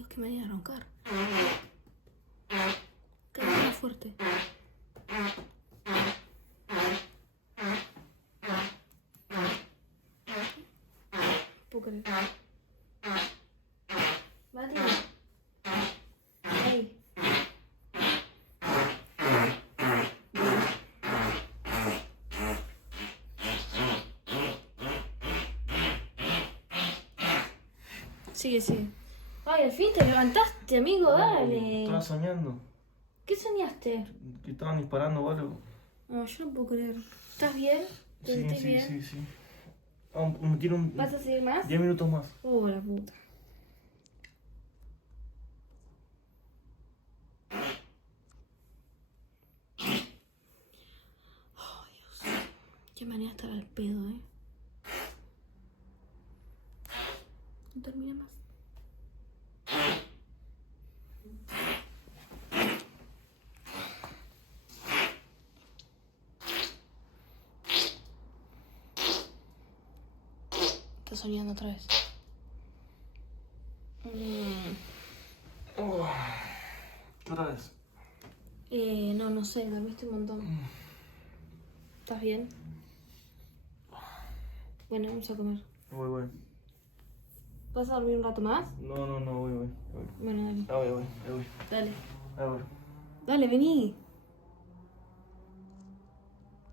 Dios, que me vaya a roncar. Cada vez más fuerte. ¿Puedo creer? Mati. Hey. Sigue, sigue. Ay, al fin te levantaste, amigo, dale. Estaba soñando. ¿Qué soñaste? Que estaban disparando o algo. No, yo no puedo creer. ¿Estás bien? ¿Te Sí, sentís sí, bien? sí, sí. Me quiero ¿Vas a seguir más? 10 minutos más. La puta. Oh, Dios. Qué manera de estar al pedo, No termina más. Está soñando otra vez. ¿Qué hora es? No sé, dormiste un montón. ¿Estás bien? Bueno, vamos a comer. Voy. ¿Vas a dormir un rato más? No, voy. Bueno, dale. Voy. Dale. Ahí voy. Dale, vení.